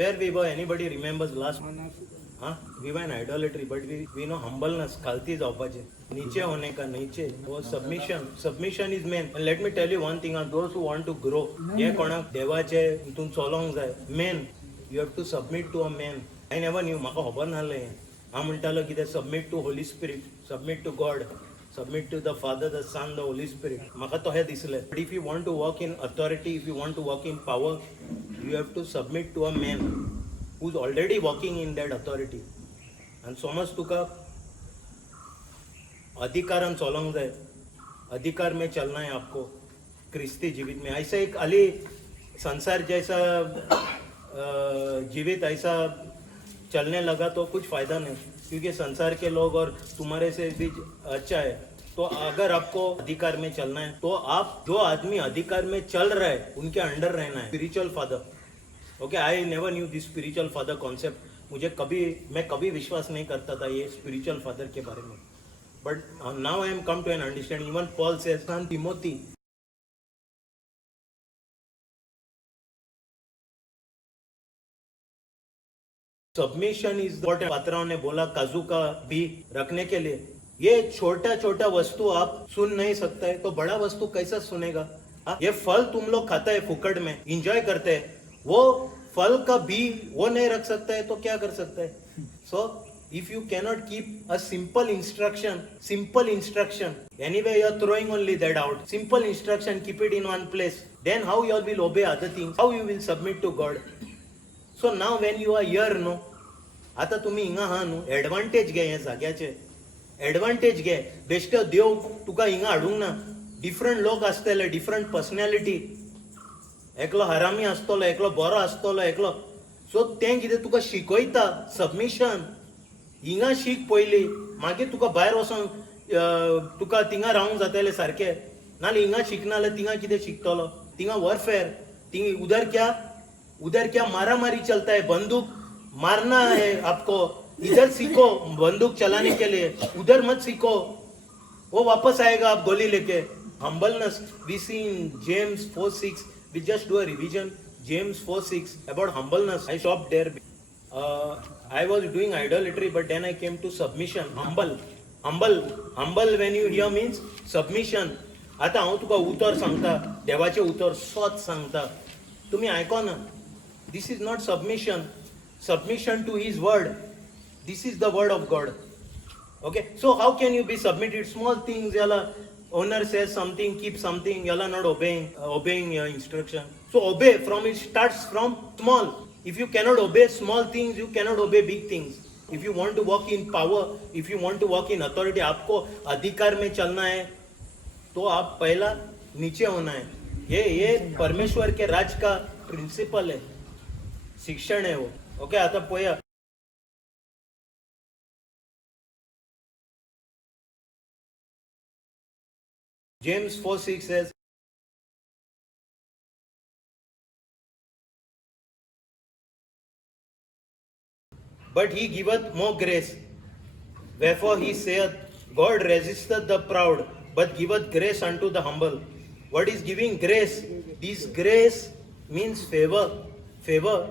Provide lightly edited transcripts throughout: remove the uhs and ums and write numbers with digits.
Where we were, anybody remembers last? We were in idolatry, but we know humbleness, खालती जावपाचे, नीचे होने का नीचे, वो submission is main. And let me tell you one thing, those who want to grow, जे कोणाक देवाचे हितून चलोंक जाय, main, you have to submit to a man. I never knew, म्हाका खबर नासलें हें. हांव म्हणटालो कितें submit to Holy Spirit, submit to God, submit to the Father, the Son, the Holy Spirit. म्हाका तोहें दिसलें. But if you want to walk in authority, if you want to walk in power, you have to submit to a man who's already walking in that authority. And समज तुका अधिकारान चलोंक जाय, अधिकार में चलना है आपको क्रिस्ती जीवित में. ऐसा एक अली संसार जैसा जीवित ऐसा चलने लगा तो कुछ फायदा नहीं, क्योंकि संसार के लोग और तुम्हारे से भी अच्छा है. तो अगर आपको अधिकार में चलना है तो आप जो आदमी अधिकार में चल रहा है उनके अंडर रहना है. Spiritual father, okay, I never knew this spiritual father concept. मैं कभी विश्वास नहीं करता था ये स्पिरिचुअल फादर के बारे में. But now I am come to an understand. Even Paul says son Timothy, submission is important. पात्राओं ने बोला काजू का भी रखने के लिए. ये छोटा छोटा वस्तु आप सुन नहीं सकता है तो बड़ा वस्तु कैसा सुनेगा. ये फल तुम लोग खाता है फुकट में, इंजॉय करते हैं, वो फल का भी वो नहीं रख सकता है तो क्या कर सकता है. सो if you cannot keep a simple instruction, anyway you are throwing only that out. Simple instruction, keep it in one place. Then how you all will obey other things, how you will submit to God. So now when you are here, no, आता तुम्ही हिंगा हा न्हू, advantage घे, हे जाग्याचे advantage घे. Best देव तुका हिंगा हाडूंक ना. डिफरंट लोक आसतले, डिफरंट पर्सनॅलिटी, एकलो हरामी आसतलो, एकलो बरो आसतलो, एकलो. सो तें कितें तुका शिकयता सबमिशन. हिंगा शीक पयली, मागीर तुका भायर वचोन तुका थिंगा रावंक जातलें सारकें. नाल्यार हिंगा शिकना जाल्यार थिंगा कितें शिकतलो. थिंगा वॉरफेअर, थिंग उधर क्या मारामारी चलता है, बंदूक मारना है आपको. इधर सीखो बंदूक चलाने के लिए, उधर मत सीखो, वो वापस आएगा आप गोली लेके. Humbleness, we see in James 4:6. We just do a revision. James 4:6 about humbleness. I stopped there. I was doing idolatry, but then I came to submission. Humble when you hear means submission. आता हांव तुका उतर सांगता, देवाचे उतर सोत सांगता, तुम्ही आयको ना. This is not submission. Submission to His word. This is the word of God. Okay, so how can you be submitted? Small things, yalla, owner says something, keep something, yalla not obeying your instruction. So obey from it starts from small. If you cannot obey small things, you cannot obey big things. If you want to walk in power, if you want to walk in authority, आपको अधिकार में चलना है तो आप पहला नीचे होना है. ये परमेश्वर के राज का प्रिंसिपल है, शिक्षण है वो. ओके, आता पोया James 4:6 says, but He giveth more grace. Wherefore He saith, God resisteth the proud, but giveth grace unto the humble. What is giving grace? This grace means favor.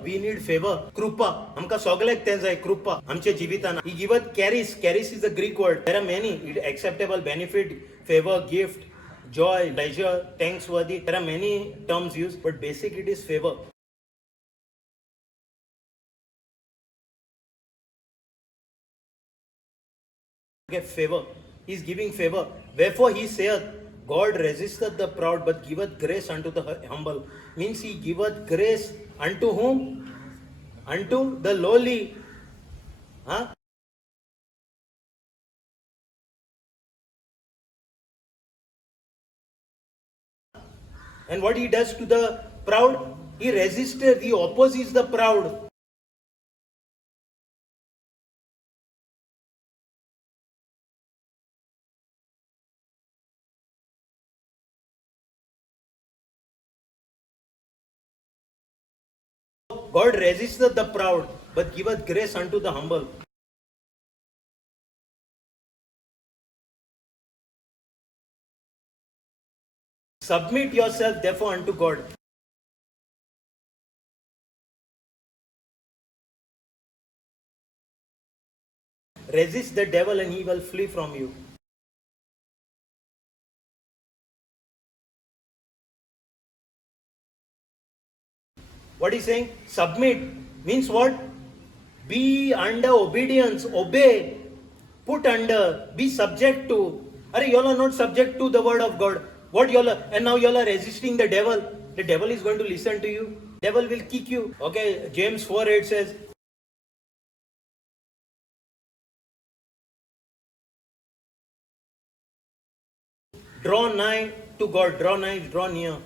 We need favor. Krupa. आमका सगळ्याक तें जाय, कृपा आमच्या जिवितान. He giveth charis. Charis is the Greek word. There are many acceptable, benefit, favor, gift, joy, pleasure, thanksworthy. There are many terms used, but basic it is favor. Okay, favor. He is giving favor. Wherefore He saith, God resisteth the proud, but giveth grace unto the humble. Means He giveth grace unto whom? Unto the lowly. And what He does to the proud? He resisted, He opposes the proud. God resisteth the proud, but giveth grace unto the humble. Submit yourself therefore unto God. resist the devil and he will flee from you. What he's saying? Submit means what? Be under obedience, obey, put under, be subject to. Are you all are not subject to the word of God. What you all are, and now you all are resisting the devil. The devil is going to listen to you. Devil will kick you. Okay, James 4:8 says, draw nigh to God, draw nigh, draw near.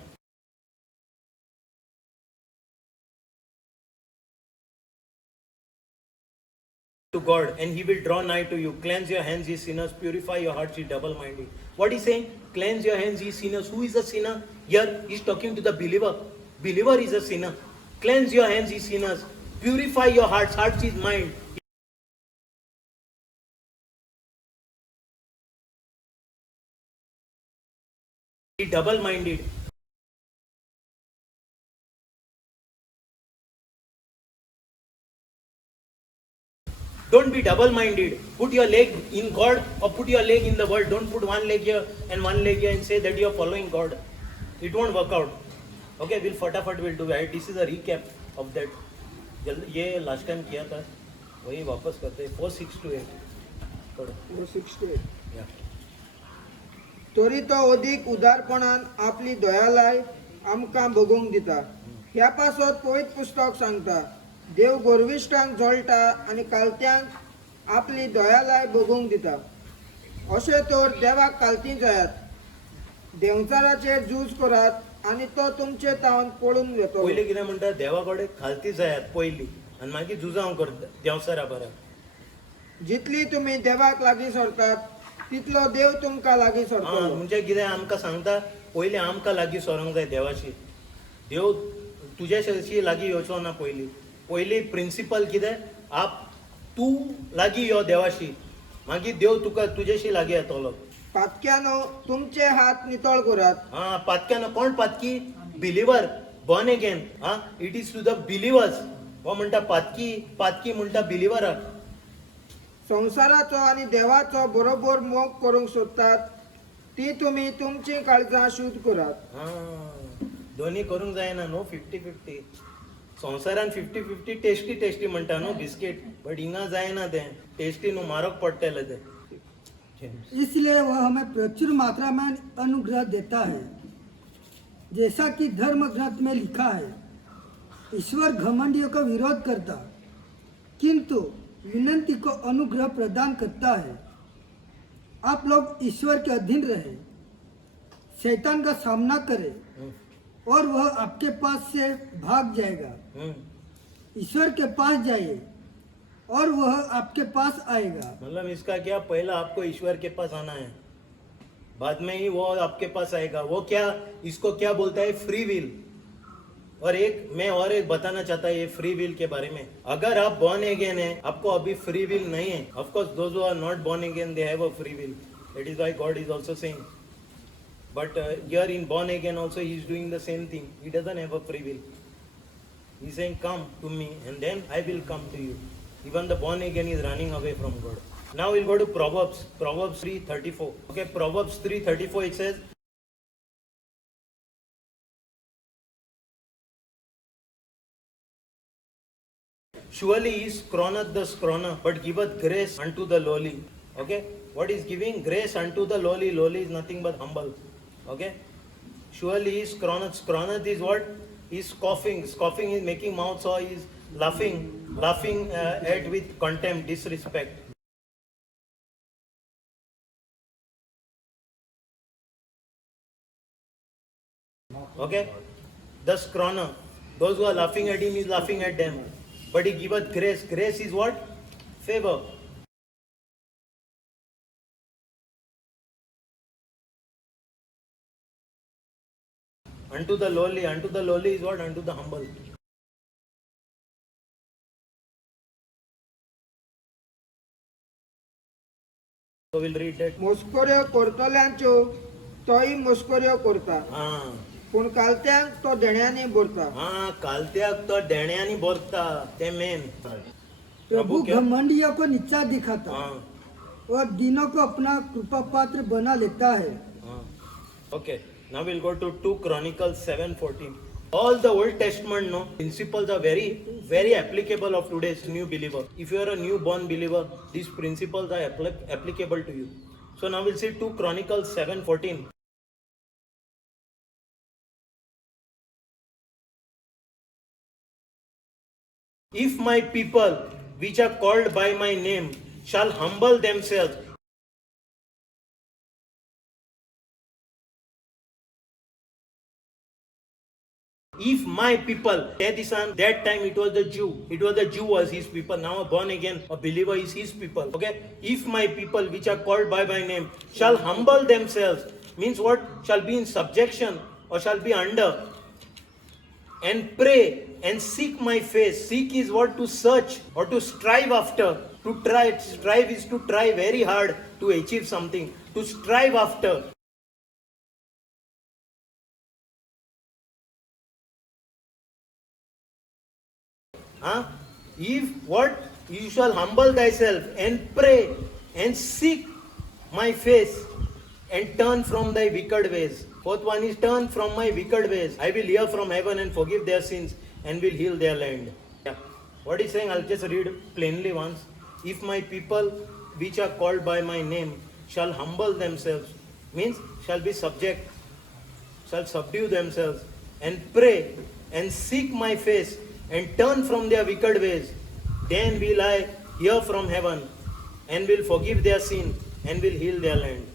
To God, and he will draw nigh to you. Cleanse your hands, ye sinners. Purify your hearts, ye double-minded. What is saying? Cleanse your hands, ye sinners. Who is a sinner? Here, he's talking to the believer. Believer is a sinner. Cleanse your hands, ye sinners. Purify your hearts. Hearts is mind. Ye double-minded. Don't be double-minded. Put your leg in God or put your leg in the world. Don't put one leg here and one leg here and say that you are following God. It won't work out. Okay, we'll do it. This is a recap of that. ये last time किया था, वही वापस करते हैं. 4:6-8. 4:6-8. Yeah. तरी तो अधिक उदारपणान आपली दयालाय आमकां बगूंक दिता. ह्या पासत पवित्र पुस्तक सांगता, देव गोरविश्टांक जोडटा आनी कालत्यांक आपली दयालाय बगूंक दिता. अशें तर देवाक कालती जायात. देवचाराचेर झूज करात आनी तो तुमचे तावन पळून येतो. पयलीं कितें म्हणटा, देवा कडेन खालती जायात पयलीं आनी मागीर झुजांव करता देवसारा बरा. जितली तुमी देवाक लागीं सरतात तितलो देव तुमकां लागीं सरतलो. म्हणजे कितें आमकां सांगता, पयलीं आमकां लागीं सोरोंक जाय देवाशी. देव तुज्याशी लागीं येवचो ना. पयलीं प्रिंसिपल कितें, तूं लागीं यो देवाशी, मागीर देव तुका तुजेशी लागीं येतलो. पातक्यानो तुमचे हात नितळ करात. पातक्यान कोण पातकी? Believer, born again. It is to the believers. हो म्हणटा पातकी म्हणटा बिलिवराक. संसाराचो आनी देवाचो बरोबर मोग करूंक सोदतात ती तुमी तुमची काळजां शुद्ध करात. दोन्ही करूंक जायना न्हू. 50-50. संवसारान 50-50 टेस्टी म्हणटा न्हू बिस्कीट, बट हिंगा जायना तें. टेस्टी न्हू, म्हारग पडटलें तें. इसलिए वह हमें प्रचुर मात्रा में अनुग्रह देता है. जैसा कि धर्म ग्रंथ में लिखा है, ईश्वर घमंडियों का विरोध करता किंतु विनती को अनुग्रह प्रदान करता है. आप लोग ईश्वर के अधीन रहे, शैतान का सामना करें और वह आपके पास से भाग जाएगा. ईश्वर के पास जाइए और वह आपके पास आएगा. मतलब इसका क्या, पहला आपको ईश्वर के पास आना है, बाद में ही वो आपके पास आएगा. वो क्या, इसको क्या बोलता है? Free will. और एक बताना चाहता है ये फ्री विल के बारे में. अगर आप बॉर्न अगेन है, आपको अभी फ्री विल नहीं है. Of course those who are not born again, they have a free will. That is why God is also saying, but here in born again also he is doing the same thing. He doesn't have a free will. He is saying come to me and then I will come to you. Even the born again is running away from God. Now we'll go to Proverbs 3:34. Okay, Proverbs 3:34, it says, surely he scorneth the scorner, but giveth grace unto the lowly. Okay, what is giving? Grace unto the lowly. Lowly is nothing but humble. Okay, surely he scorneth. Scorneth is what? He is scoffing. Scoffing is making mouths, or he is laughing at with contempt, disrespect. Okay, the scorner, those who are laughing at him, is laughing at them. But he giveth grace. Grace is what? Favor. Unto the lowly. Unto the lowly is what? Unto the humble. So we'll read that. मस्कऱ्यो करतल्यांच्यो तोय मस्कऱ्यो करता, पूण कालत्यांक तो देण्यांनी भरता. कालत्याक तो देण्यांनी भरता, ते main. प्रभु क्या? घमंडियों को नीचा दिखाता हाँ और दीनों को अपना कृपा पात्र बना लेता है। हाँ. Okay, now we'll go to 2 Chronicles 7:14. All the Old Testament principles are very applicable of today's new believer. If you are a newborn believer, these principles are applicable to you. So now we'll see 2 Chronicles 7:14. If my people, which are called by my name, shall humble themselves. If my people, that time it was the Jew was his people. Now a born again, a believer is his people. Okay. If my people, which are called by my name, shall humble themselves, means what? Shall be in subjection or shall be under, and pray and seek my face. Seek is what? To search or to strive after. To try. Strive is to try very hard to achieve something. To strive after. Huh? If what? You shall humble thyself and pray and seek my face and turn from thy wicked ways. Fourth one is turn from my wicked ways. I will hear from heaven and forgive their sins and will heal their land. Yeah. What he's saying, I'll just read plainly once. If my people which are called by my name shall humble themselves, means shall be subject, shall subdue themselves and pray and seek my face and turn from their wicked ways, then will I hear from heaven and will forgive their sin and will heal their land.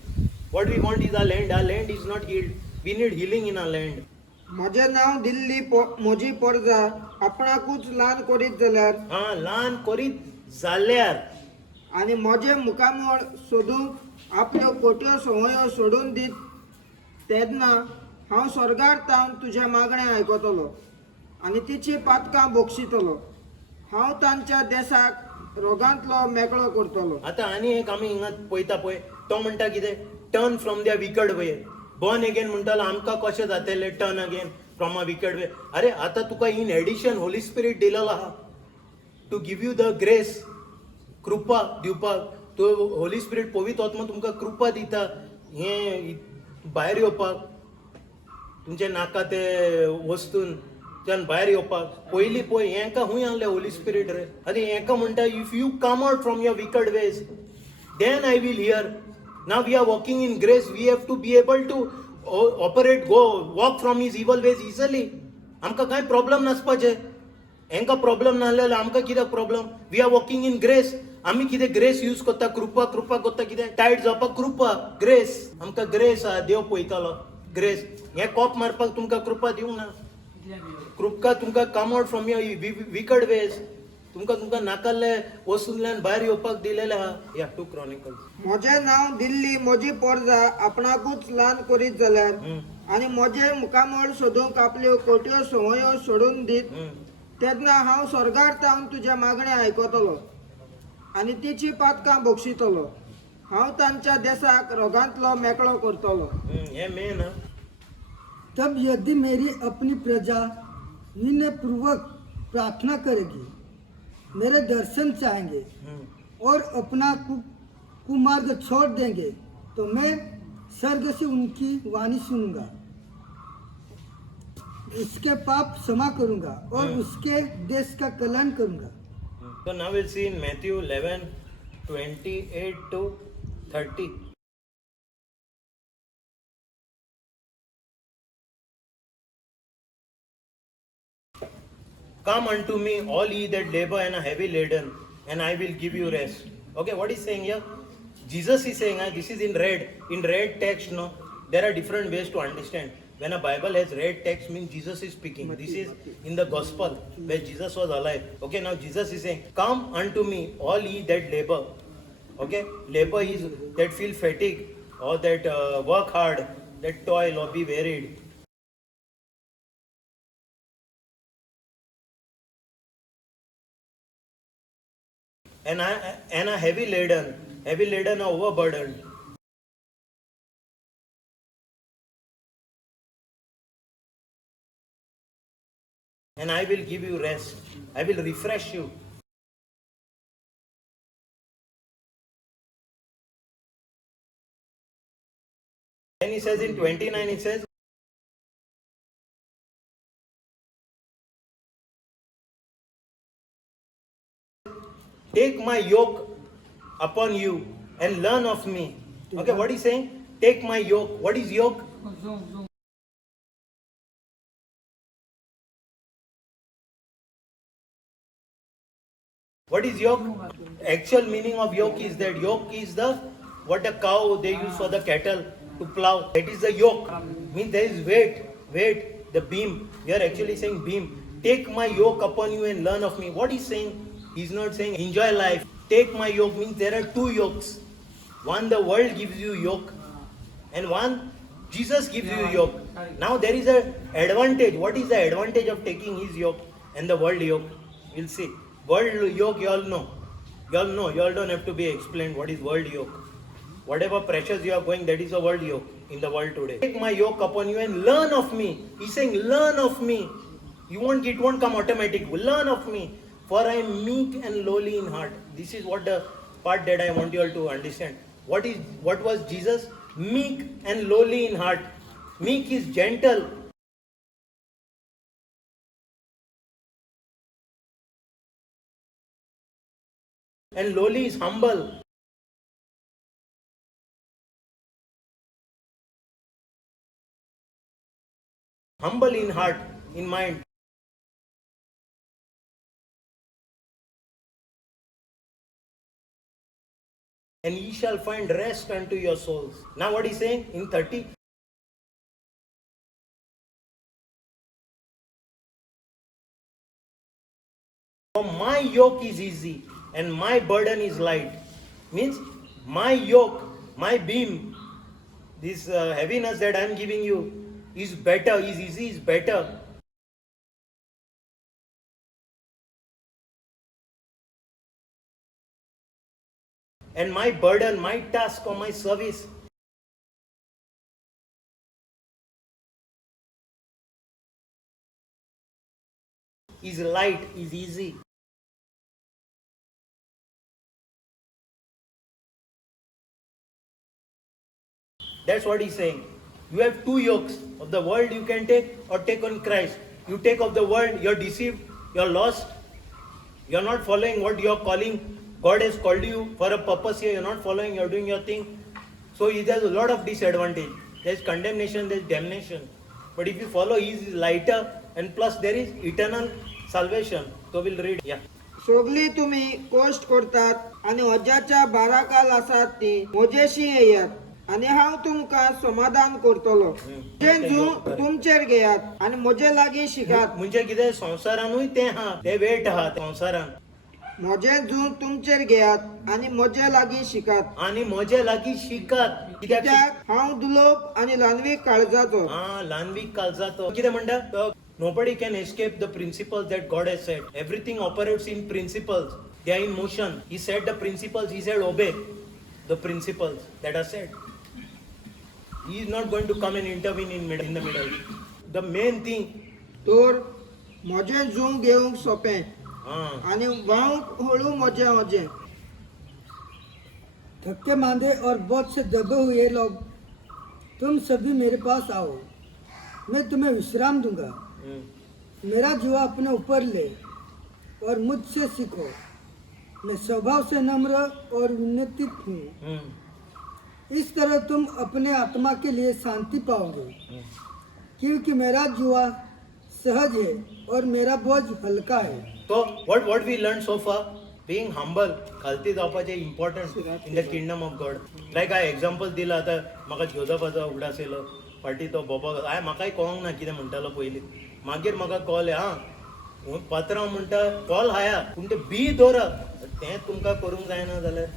What we want is our land. Our land is not healed. We need healing in our land. म्हजे नाव दिल्ली म्हजी परजा आपणाकूच ल्हान करीत जाल्यार हा ल्हान करीत जाल्यार आनी म्हजे मुखामळ सोदूंक आपल्यो कोट्यो संवयो सोडून दीत तेन्ना हांव स्वर्गार तावन तुज्या मागण्या आयकतलो आनी तिची पातकां बोगशितलो. हांव तांच्या देशाक रोगांतलो मेकळो करतलो. आता आनी एक आमी हिंगा पळयता पळय तो म्हणटा कितें टर्न फ्रॉम द्या विकड वे. बॉर्न अगेन म्हणटालो आमकां कशें जातलें turn again from a wicked way. अरे आतां तुका इन एडिशन होली स्पिरीट दिलेलो आहा to give you the grace, कृपा दिवपाक. तो होली स्पिरीट पवित्र आत्मा तुमकां कृपा दिता हें भायर येवपाक, तुमचे नाका ते वस्तून त्यान भायर येवपाक. पयलीं पळय हेंका खूंय आहलें होली स्पिरीट रे. आनी हेंका म्हणटा if you come out from your wicked ways then I will hear. Now we are walking in grace. We have to be able to operate walk from his evil ways easily. आमकां कांय problem नासपाचें. हेंका problem नासले जाल्यार आमकां कित्याक problem. We are walking in grace. आमी कितें grace use करता, कृपा करता कितें टायट जावपाक कृपा ग्रेस. आमकां ग्रेस आहा, देव पळयतालो ग्रेस. हें कॉप मारपाक तुमकां कृपा दिवंक ना. कृपा तुमकां come out from your wicked ways. तुमकां नाकाल्ले वस्तूंतल्यान भायर येवपाक दिलेलें आहा. या 2 Chronicles. म्हजें नांव दिल्ली म्हजी परजा आपणाकूच ल्हान करीत जाल्यार आनी म्हजे मुखामळ सोदूंक आपल्यो कोट्यो संवयो सोडून दीत तेन्ना हांव स्वर्गार तावन तुज्या मागण्या आयकतलो आनी तिची पातकां बोगशितलो. हांव तांच्या देशाक रोगांतलो मेकळो करतलो. हें मेन. तब यदि मेरी अपनी प्रजा विनयपूर्वक प्रार्थना करेगी, मेरे दर्शन चाहेंगे और अपना कुमार्ग छोड़ देंगे, तो मैं स्वर्ग से उनकी वाणी सुनूंगा, उसके पाप क्षमा करूंगा और उसके देश का कल्याण करूंगा. So now we'll see in Matthew 11:28 to 30. Come unto me, all ye that labor and are heavy laden, and I will give you rest. Okay, what is saying here? Jesus is saying, this is in red text, no? There are different ways to understand. When a Bible has red text, means Jesus is speaking. This is in the gospel where Jesus was alive. Okay, now Jesus is saying, come unto me, all ye that labor. Okay, labor is that feel fatigue or that work hard, that toil or be wearied. And are heavy laden or overburdened. And I will give you rest. I will refresh you. Then he says in 29, he says, take my yoke upon you and learn of me. Okay, what he's saying? Take my yoke. What is yoke? What is yoke? Actual meaning of yoke is that yoke is the what a cow they use for the cattle to plow. That is the yoke. Means there is weight, the beam. We are actually saying beam. Take my yoke upon you and learn of me. What he's saying? He's not saying enjoy life. Take my yoke means there are two yokes. One the world gives you yoke, and one Jesus gives you yoke. Now there is an advantage. What is the advantage of taking his yoke and the world yoke? We'll see. World yoke, you all know. You all know. You all don't have to be explained what is world yoke. Whatever pressures you are going, that is a world yoke in the world today. Take my yoke upon you and learn of me. He's saying, learn of me. It won't come automatic. Learn of me. For I am meek and lowly in heart. This is what the part that I want you all to understand. What was Jesus? Meek and lowly in heart. Meek is gentle. And lowly is humble. Humble in heart, in mind. And ye shall find rest unto your souls. Now what he's saying in 30? For my yoke is easy and my burden is light. Means my yoke, my beam, this heaviness that I am giving you is better, is easy, is better. And my burden, my task or my service is light, is easy. That's what he's saying. You have two yokes. Of the world you can take or take on Christ. You take of the world, you're deceived, you're lost. You're not following what you're calling. God has called you for a purpose here. You're not following, you're doing your thing. So there's a lot of disadvantage. There's condemnation, there's damnation. But if you follow, he is lighter and plus there is eternal salvation. So we'll read. Yeah. सोगली तुम्ही कोष्ट करतात आणि अज्याच्या 12 काल आसात ती मोजेशी येयात आणि हांव तुमका समाधान करतलो जे जू तुमचेर घेयात आणि म्हजे लागीं शिकात म्हणजे कितें संवसारानूय ते हा ते वेट आहा संवसारान म्हजे जू तुमचेर घेयात आणि म्हजे लागीं शिकात आणि म्हजे लागीं शिकात कित्याक हांव दुलोप आणि ल्हानवीक काळजाचो हा ल्हानवीक काळजाचो कितें म्हणटा nobody can escape the principles that God has said. Everything operates in principles. They are in motion. He said the principles. He said obey the principles that are said. He is not going to come and intervene in the middle. The main thing. तर म्हजे जू घेवंक सोपें हाँ आणि वाहूंक हळू म्हजे होजें थके मांदे और बहुत से दबे हुए लोग तुम सभी मेरे पास आओ मैं तुम्हें विश्राम दूंगा मेरा जुआ अपने ऊपर ले और मुझसे सीखो मैं स्वभाव से नम्र और विनम्र हूँ इस तरह तुम अपने आत्मा के लिए शांति पाओगे क्योंकि मेरा जुआ सहज है और मेरा बोझ हल्का है So what we learned so far, being humble, खालती जावपाचे important in the kingdom of God. Like I example दिला आता म्हाका जोझफाचो उगडास येयलो फाटी तो बोबो म्हाकाय कळोंक ना कितें म्हणटालो पयलीं मागीर म्हाका कळ्ळें हां पात्रांव म्हणटा कॉल हाया पूण तें बी दवरा तें तुमकां करूंक जायना जाल्यार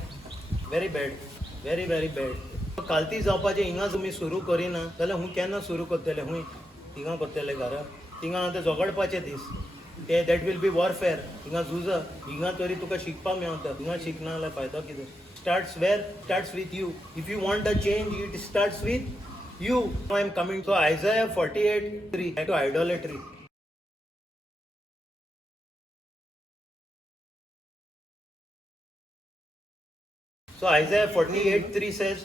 वेरी बॅड खालती जावपाचें हिंगा तुमी सुरू करिना जाल्यार हूं केन्ना सुरू करतले हूंय थिंगा करतले घरा थिंगा आतां झगडपाचे दीस ते दॅट वील बी वॉरफेअर हिंगा झुजा हिंगा तरी तुका शिकपा मेळटा हिंगा शिकना जाल्यार फायदो कितें starts with you. If you want a change, it starts with you. I am coming to Isaiah 48:3 to idolatry. So Isaiah 48:3 says,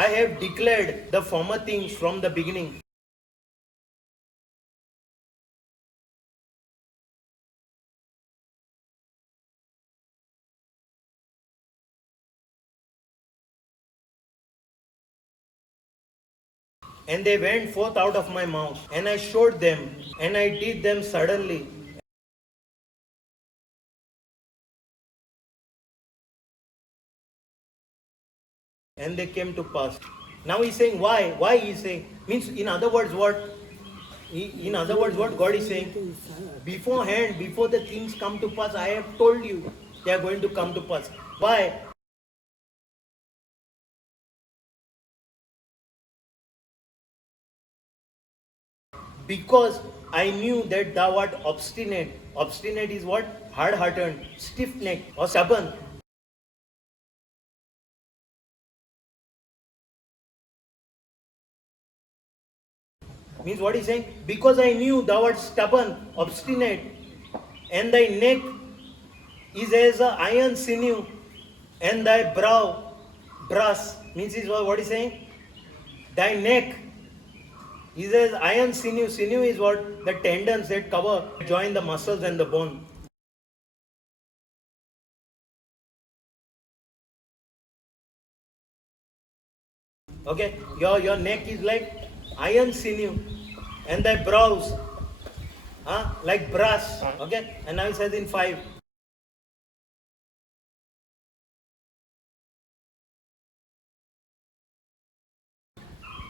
I have declared the former things from the beginning. And they went forth out of my mouth, and I showed them, and I did them suddenly. And they came to pass. Now he's saying why? Why he's saying? Means in other words what? In other words what God is saying? Beforehand, before the things come to pass, I have told you they are going to come to pass. Why? Because I knew that thou art obstinate. Obstinate is what? Hard-hearted, stiff-necked or stubborn. Means what he's saying? Because I knew thou art stubborn, obstinate, and thy neck is as an iron sinew, and thy brow brass. Means is what he's saying? Thy neck is as iron sinew. Sinew is what? The tendons that cover, join the muscles and the bone. Okay, your neck is like iron sinew, and thy brows like brass. Okay, and now it says in 5.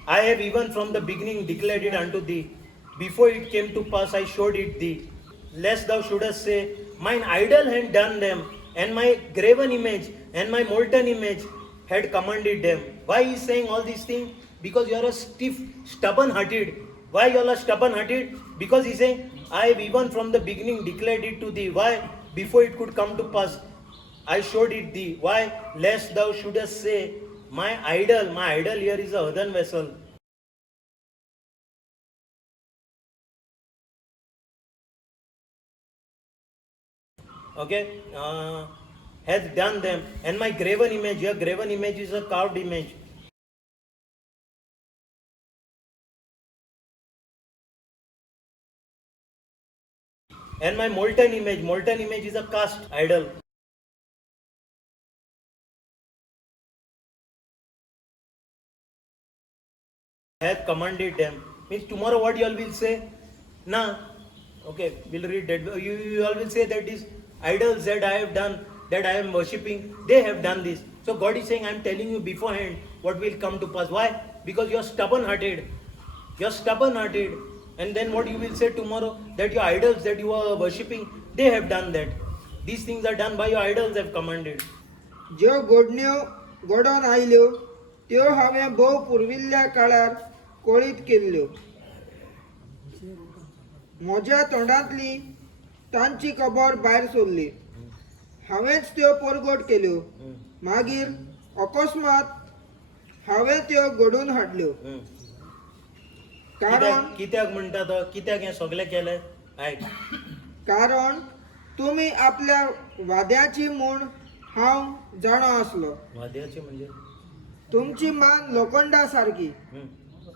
I have even from the beginning declared it unto thee. Before it came to pass, I showed it thee. Lest thou shouldest say, mine idol had done them, and my graven image and my molten image had commanded them. Why he is saying all these things? Because you are a stiff, stubborn-hearted. Why you are stubborn-hearted? Because he is saying, I have even from the beginning declared it to thee. Why? Before it could come to pass, I showed it thee. Why? Lest thou shouldest say, my idol here is a earthen vessel. Okay, has done them, and my graven image. Here, graven image is a carved image. And my molten image is a cast idol. Hath commanded them. Means tomorrow what you all will say? Nah. Okay, we'll read that. You all will say that is idols that I have done, that I am worshipping, they have done this. So God is saying, I am telling you beforehand what will come to pass. Why? Because you are stubborn-hearted. You are stubborn-hearted. And then what you will say tomorrow? That your idols that you are worshipping, they have done that. These things are done by your idols have commanded. ज्यो घडण्यो घडोवन आयल्यो त्यो हांवें भोव पुर्विल्ल्या काळार कोळीत केल्ल्यो. म्हज्या तोंडांतली तांची खबर भायर सरली. हांवेंच त्यो परगट केल्यो. मागीर अकस्मात हांवें त्यो घडोवन हाडल्यो. कारण कित्याक म्हणटा तो? कित्याक हें सगळें केलें? आयक. कारण तुमी आपल्या वाद्याची म्हूण हांव जाणो आसलो. वाद्याची म्हणजे? तुमची मान लोखंडा सारकी,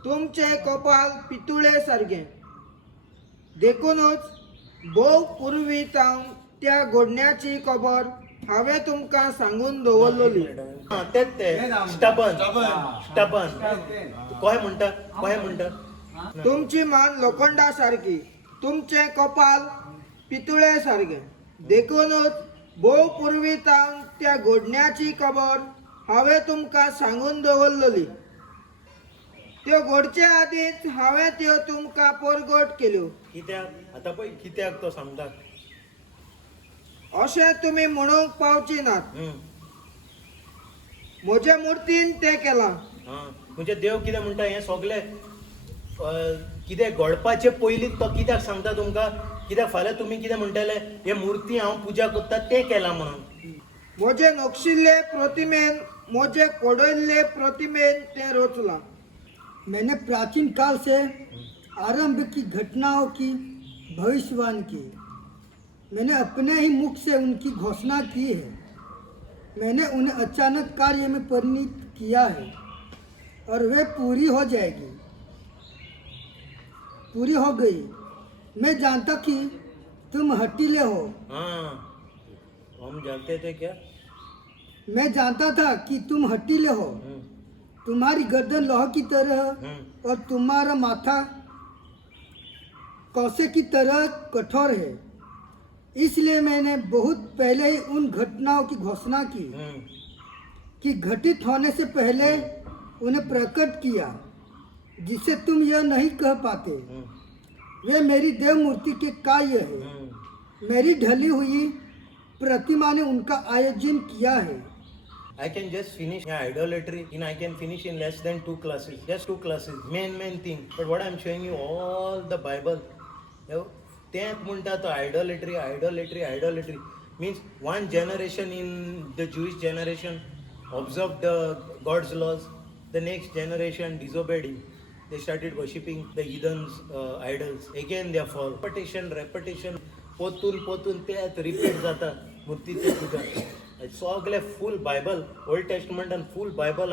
तुमचे कपाल पितुळे सारखे. देखूनच भोव पुर्वीतावन त्या घडण्याची खबर हांवें तुमकां सांगून दवरलेली. तेच ते स्टबन. कोय म्हणटा? तुमची मान लोखंडा सारकी, तुमचे कपाल पितुळे सारखे. देखूनच भोव पुर्वीतावन त्या घडण्याची खबर हांवें तुमकां सांगून दवरलेली. त्यो घडचे आदींच हांवें त्यो तुमकां परगट केल्यो. कित्याक? आतां पळय कित्याक तो सांगता. अशें तुमी म्हणूंक पावची नात. म्हजे मुर्तीन तें केलां. म्हणजे देव कितें म्हणटा? हें सगळें कितें घडपाचे पयलींच तो कित्याक सांगता तुमकां? कित्याक फाल्यां तुमी कितें म्हणटले? हे मूर्ती हांव पुजा करता तें केलां म्हणून. म्हजे नक्षिल्ले प्रतिमेन, म्हजे कोडयल्ले प्रतिमेन तें रचलां. मैंने प्राचीन काल से आरंभ की घटनाओं की भविष्यवाणी की. मैंने अपने ही मुख से उनकी घोषणा की है. मैंने उन्हें अचानक कार्य में परिणित किया है. और वे पूरी हो जाएगी, पूरी हो गई। मैं जानता कि तुम हठीले हो। हाँ, हम जानते थे क्या? मैं जानता था कि तुम हठीले हो। हम्म, तुम्हारी गर्दन लोह की तरह और तुम्हारा माथा कौसे की तरह कठोर है। इसलिए मैंने बहुत पहले ही उन घटनाओं की घोषणा की हम्म, कि घटित होने से पहले उन्हें प्रकट किया, जिसे तुम यह नहीं कह पाते। हम्म, वे मेरी देव मूर्ति के कार्य है। हम्म। मेरी ढली हुई प्रतिमा ने उनका आयोजन किया है। I can just finish idolatry I can finish in less than 2 classes. Just 2 classes. Main thing. But what I'm showing you all the Bible. तेच म्हणता तो idolatry means one generation in the Jewish generation observed God's laws. The next generation disobeyed him. They started worshipping the heathens idols. Again they fall. Repetition. पोतून त्यात repeat जाता मूर्तीचे पूजा. सगळे full Bible old testament आणि full Bible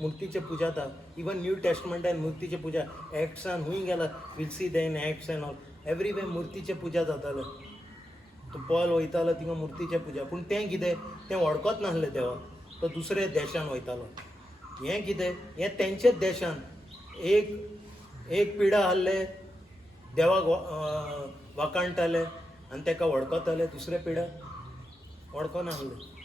मूर्तीचे पूजा था. Even new testament आणि मूर्तीचे पूजा एक्ट्सान हुई गेला. Will see then acts and all every way मूर्तीचे पूजा जाताले. तो पॉल वयतालो थिंगा मूर्तीचे पूजा. पूण तें कितें तें वळखत नासलें देवा. तो दुसऱ्या देशान वयतालो. हें कितें हें तेंचेच देशान एक पिढा आहले देवाक वाकाणटाले आनी तेका वळखताले. दुसरे पिढा वळखनासले.